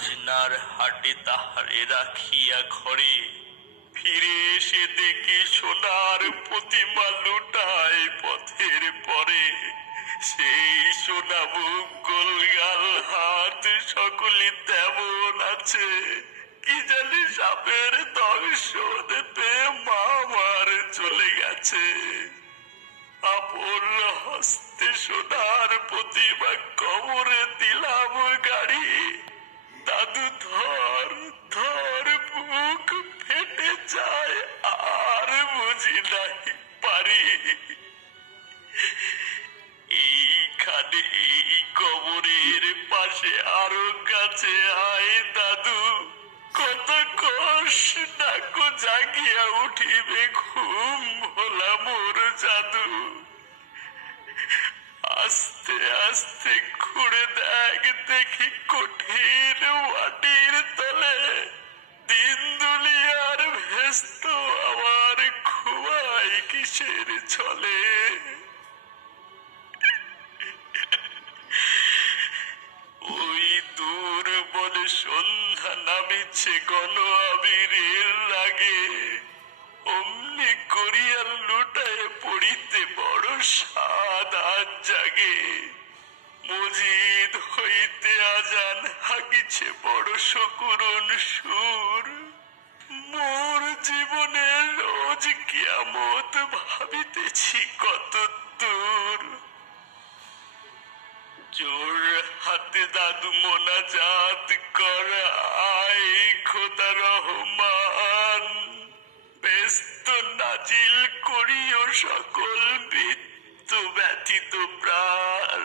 খাজনার হাটে তাহারে রাখিয়া ঘরে, ফিরে এসে দেখি সোনার প্রতিমা লুটায় পথের পরে। সেই সোনা মুখ গোলগাল হাত সকলে তেমন আছে, কি জানি সাপের দংশন পেয়ে মা আমার চলে গেছে। আপন হস্তে সোনার প্রতিমা কবরে দিলাম গাড়ি নাই পারি এইখানে এই কবরের পাশে আরও কাছে আয় দাদু কত কোষ ডাকো জাগিয়া উঠিবে ঘুম ভোলা মোর জাদু আস্তে আস্তে কিসের ছলে? ওই দূর বলে সন্ধ্যা নামিছে গণ আবিরের লাগে অমনি করিয়া লুটায় পড়িতে বড় স্বাদ আজ জাগে। মজিদ হইতে আজান হাকিছে বড় শকুরন সুর। রোজ কিয়ামত ভাবিতেছি কত দূর। জোর হাতে দাদু মোনাজাত করাই খোদা রহমান। ব্যস্ত নাজিল করিও সকল বৃত্ত ব্যথিত প্রাণ।